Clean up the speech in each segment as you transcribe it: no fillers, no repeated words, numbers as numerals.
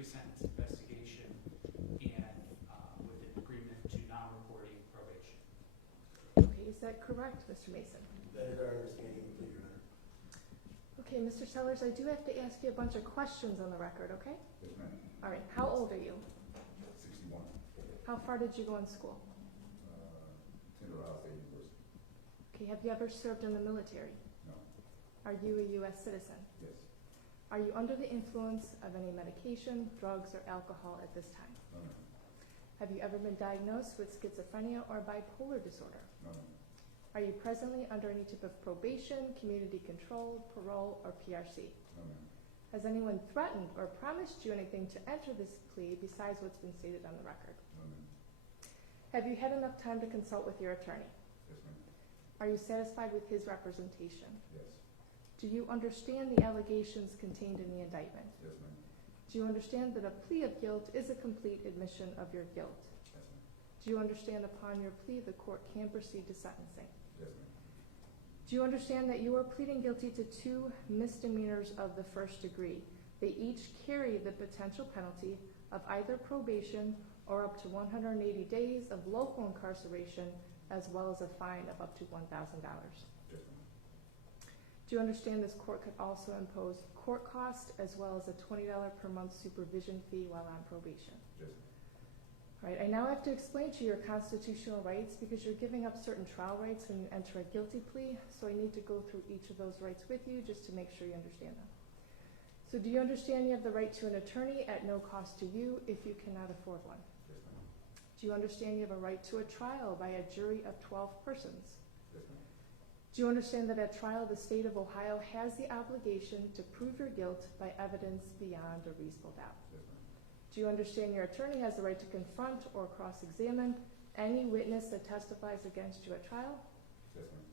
pre-sentence investigation and with an agreement to non-reporting probation. Okay, is that correct, Mr. Mason? That is our understanding, please, Your Honor. Okay, Mr. Sellers, I do have to ask you a bunch of questions on the record, okay? Yes, ma'am. All right, how old are you? 61. How far did you go in school? Attended Ohio State University. Okay, have you ever served in the military? No. Are you a U.S. citizen? Yes. Are you under the influence of any medication, drugs, or alcohol at this time? No, ma'am. Have you ever been diagnosed with schizophrenia or bipolar disorder? No, ma'am. Are you presently under any type of probation, community control, parole, or PRC? No, ma'am. Has anyone threatened or promised you anything to enter this plea besides what's been stated on the record? No, ma'am. Have you had enough time to consult with your attorney? Yes, ma'am. Are you satisfied with his representation? Yes. Do you understand the allegations contained in the indictment? Yes, ma'am. Do you understand that a plea of guilt is a complete admission of your guilt? Yes, ma'am. Do you understand upon your plea the court can proceed to sentencing? Yes, ma'am. Do you understand that you are pleading guilty to 2 misdemeanors of the first degree? They each carry the potential penalty of either probation or up to 180 days of local incarceration, as well as a fine of up to $1,000. Yes, ma'am. Do you understand this court could also impose court costs as well as a $20 per month supervision fee while on probation? Yes, ma'am. All right, I now have to explain to you your constitutional rights because you're giving up certain trial rights when you enter a guilty plea, so I need to go through each of those rights with you just to make sure you understand them. So do you understand you have the right to an attorney at no cost to you if you cannot afford one? Yes, ma'am. Do you understand you have a right to a trial by a jury of 12 persons? Yes, ma'am. Do you understand that at trial the state of Ohio has the obligation to prove your guilt by evidence beyond a reasonable doubt? Yes, ma'am. Do you understand your attorney has the right to confront or cross-examine any witness that testifies against you at trial? Yes, ma'am.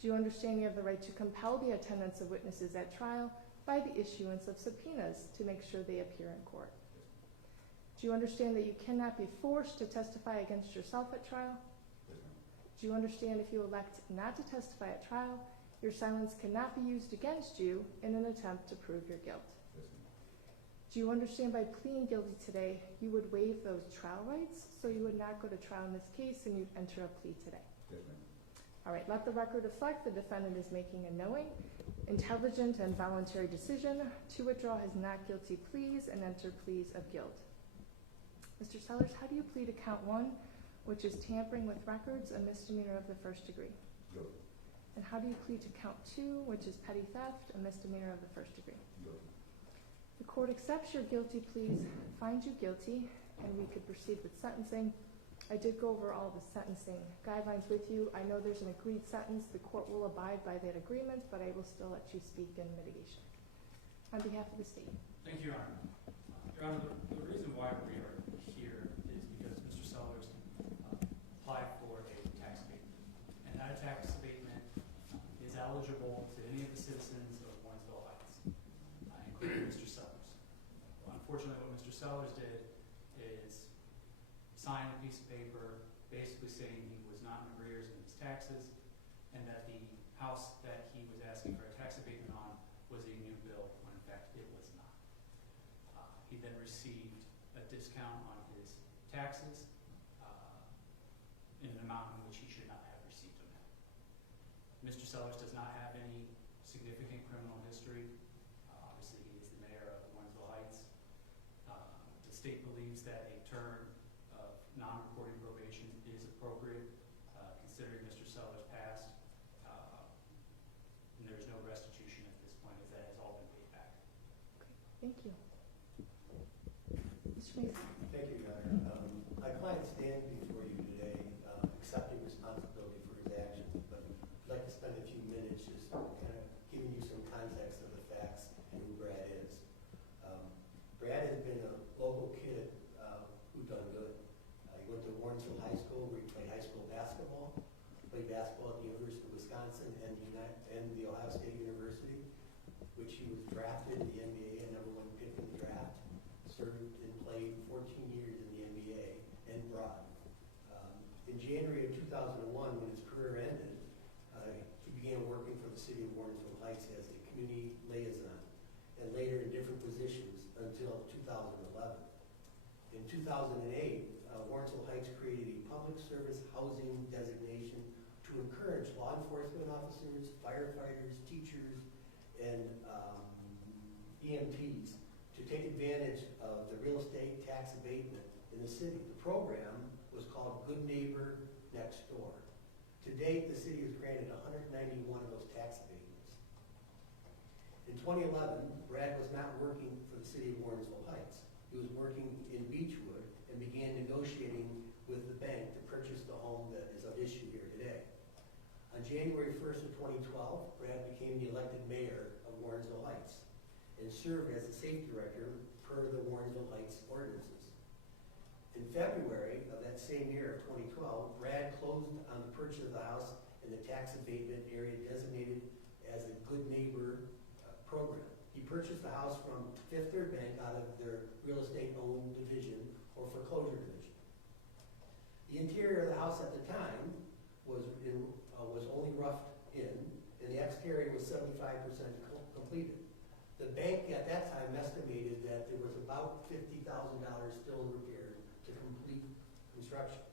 Do you understand you have the right to compel the attendance of witnesses at trial by the issuance of subpoenas to make sure they appear in court? Do you understand that you cannot be forced to testify against yourself at trial? Yes, ma'am. Do you understand if you elect not to testify at trial, your silence cannot be used against you in an attempt to prove your guilt? Yes, ma'am. Do you understand by pleading guilty today, you would waive those trial rights, so you would not go to trial in this case and you'd enter a plea today? Yes, ma'am. All right, let the record reflect the defendant is making a knowing, intelligent, and voluntary decision to withdraw his not guilty pleas and enter pleas of guilt. Mr. Sellers, how do you plead to count 1, which is tampering with records, a misdemeanor of the first degree? Guilty. And how do you plead to count 2, which is petty theft, a misdemeanor of the first degree? Guilty. The court accepts your guilty pleas, finds you guilty, and we could proceed with sentencing. I did go over all the sentencing guidelines with you. I know there's an agreed sentence. The court will abide by that agreement, but I will still let you speak in mitigation. On behalf of the state. Thank you, Your Honor. Your Honor, the reason why we are here is because Mr. Sellers applied for a tax abatement. And that tax abatement is eligible to any of the citizens of Warrensville Heights, including Mr. Sellers. Unfortunately, what Mr. Sellers did is sign a piece of paper basically saying he was not in arrears in his taxes and that the house that he was asking for a tax abatement on was a new bill, when in fact it was not. He then received a discount on his taxes in an amount in which he should not have received them. Mr. Sellers does not have any significant criminal history. Obviously, he is the mayor of Warrensville Heights. The state believes that a term of non-reporting probation is appropriate, considering Mr. Sellers' past, and there is no restitution at this point, as that has all been paid back. Thank you. Mr. Mason. Thank you, Your Honor. My client stands before you today accepting responsibility for his actions, but I'd like to spend a few minutes just kind of giving you some context of the facts and who Brad is. Brad has been a local kid who done good. He went to Warrensville High School where he played high school basketball, played basketball at the University of Wisconsin and the Ohio State University, which he was drafted in the NBA and #1 pick in the draft, served and played 14 2008, Warrensville Heights created a public service housing designation to encourage law enforcement officers, firefighters, teachers, and EMTs to take advantage of the real estate tax abatement in the city. The program was called Good Neighbor Next Door. To date, the city has granted 191 of those tax abatements. In 2011, Brad was not working for the city of Warrensville Heights. He was working in Beechwood and began negotiating with the bank to purchase the home that is of issue here today. On January 1st of 2012, Brad became the elected mayor of Warrensville Heights and served as the safety director per the Warrensville Heights ordinances. In February of that same year of 2012, Brad closed on the purchase of the house in the tax abatement area designated as a Good Neighbor program. He purchased the house from Fifth Third Bank out of their real estate owned division or foreclosure division. The interior of the house at the time was only roughed in, and the exterior was 75% completed. The bank at that time estimated that there was about $50,000 still in repairs to complete construction.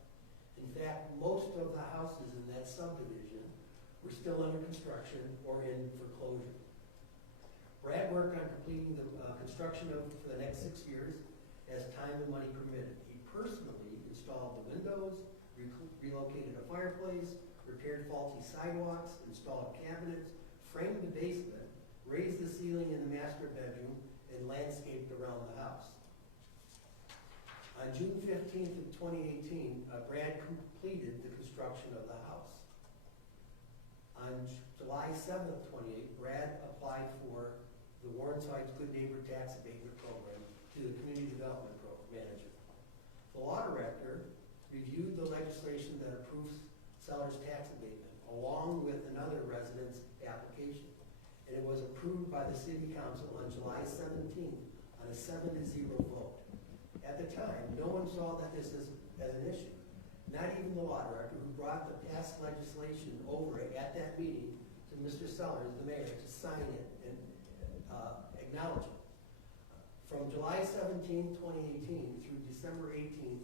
In fact, most of the houses in that subdivision were still under construction or in foreclosure. Brad worked on completing the construction for the next 6 years as time and money permitted. He personally installed the windows, relocated a fireplace, repaired faulty sidewalks, installed cabinets, framed the basement, raised the ceiling in the master bedroom, and landscaped around the house. On June 15th of 2018, Brad completed the construction of the house. On July 7th of 2018, Brad applied for the Warrensville Heights Good Neighbor Tax Abatement Program to the Community Development Manager. The law director reviewed the legislation that approves seller's tax abatement along with another resident's application, and it was approved by the City Council on July 17th on a 7-0 vote. At the time, no one saw that this as an issue. Not even the law director, who brought the past legislation over at that meeting to Mr. Sellers, the mayor, to sign it and acknowledge it. From July 17, 2018 through December 18,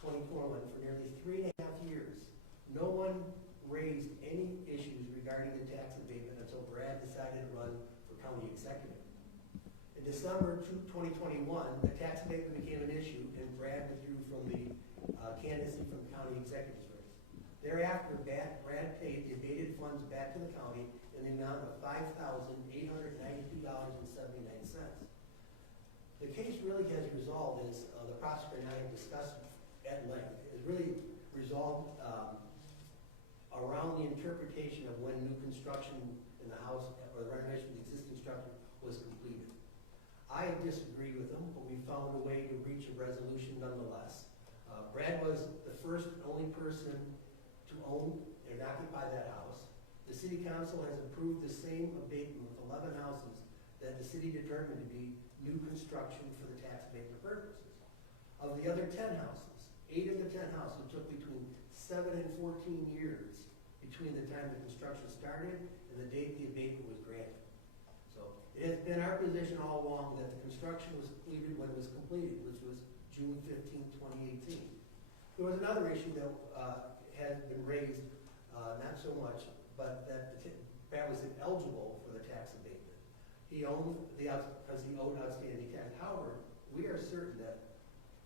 2021, for nearly 3.5 years, no one raised any issues regarding the tax abatement until Brad decided to run for county executive. In December 2021, the tax abatement became an issue, and Brad withdrew from the candidacy from the county executive's race. Thereafter, Brad paid the abated funds back to the county in the amount of $5,892.79. The case really has resolved, as the prosecutor and I have discussed at length, is really resolved around the interpretation of when new construction in the house or the renovation of the existing structure was completed. I disagree with them, but we found a way to reach a resolution nonetheless. Brad was the first and only person to own and occupy that house. The City Council has approved the same abatement with 11 houses that the city determined to be new construction for the tax abatement purposes. Of the other 10 houses, 8 of the 10 houses took between 7 and 14 years between the time the construction started and the date the abatement was granted. So it has been our position all along that the construction was completed when it was completed, which was June 15, 2018. There was another issue that has been raised, not so much, but that Brad was ineligible for the tax abatement. He owned because he owed outstanding tax. However, we are certain that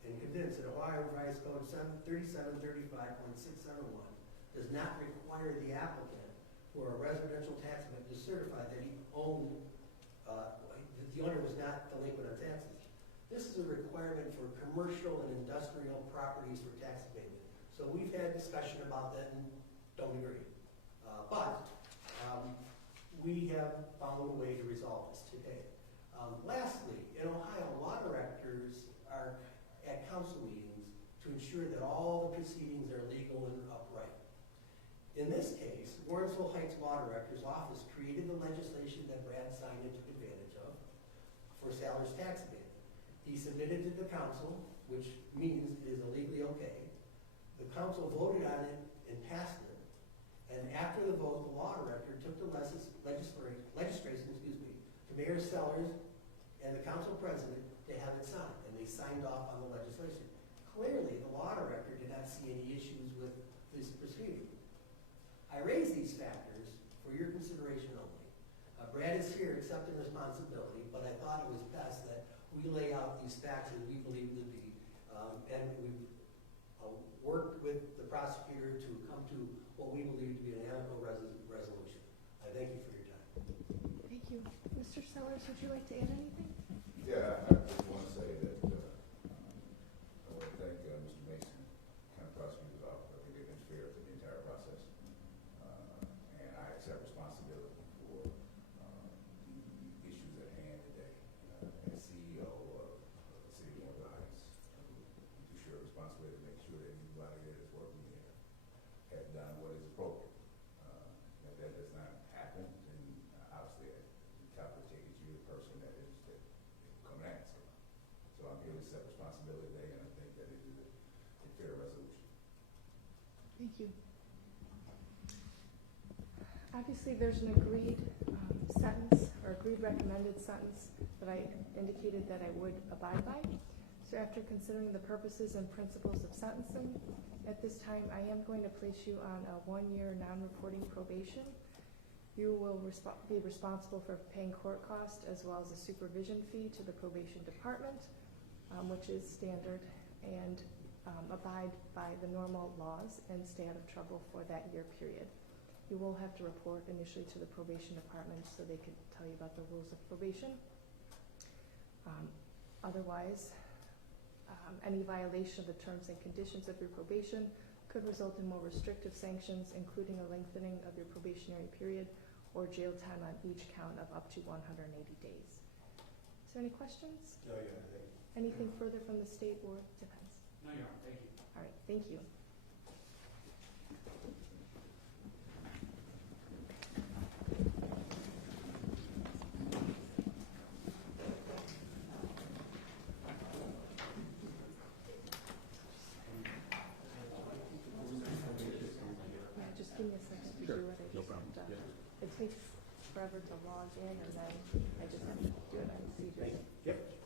and convinced that Ohio Revised Code 3735.671 does not require the applicant for a residential tax abatement to certify that he owned, the owner was not delinquent on taxes. This is a requirement for commercial and industrial properties for tax abatement. So we've had discussion about that and don't agree. But we have found a way to resolve this today. Lastly, in Ohio, law directors are at council meetings to ensure that all the proceedings are legal and upright. In this case, Warrensville Heights Law Director's Office created the legislation that Brad signed and took advantage of for seller's tax abatement. He submitted it to the council, which means it is illegally okay. The council voted on it and passed it. And after the vote, the law director took the legislation to Mayor Sellers and the council president to have it signed. And they signed off on the legislation. clearly the law director did not see any issues with this proceeding. I raise these factors for your consideration only. Brad is here accepting responsibility, but I thought it was best that we lay out these facts as we believe to be, and we've worked with the prosecutor to come to what we believe to be an amicable resolution. I thank you for your time. Thank you. Mr. Sellers, would you like to add anything? Yeah, I just want to say that, I want to thank Mr. Mason, county prosecutor's office. I think they've been fair to the entire process. And I accept responsibility for the issues at hand today. As CEO of the city of North Heights, to share responsibility to make sure that everybody that is working there has done what is appropriate. If that does not happen, then obviously top of the ticket, you're the person that is coming at us. So I'm here to accept responsibility today, and I think that it is a fair resolution. Thank you. Obviously, there's an agreed sentence or agreed recommended sentence that I indicated that I would abide by. So after considering the purposes and principles of sentencing, at this time I am going to place you on a 1-year non-reporting probation. You will be responsible for paying court costs as well as a supervision fee to the probation department, which is standard, and abide by the normal laws and stay out of trouble for that year period. You will have to report initially to the probation department so they can tell you about the rules of probation. Otherwise, any violation of the terms and conditions of your probation could result in more restrictive sanctions, including a lengthening of your probationary period or jail time on each count of up to 180 days. Is there any questions? No, yeah, thank you. Anything further from the state or defense? No, Your Honor, thank you. All right, thank you. Yeah, just give me a second to do it. I just have to, it takes forever to log in, and then I just have to do it on CJ. Yep.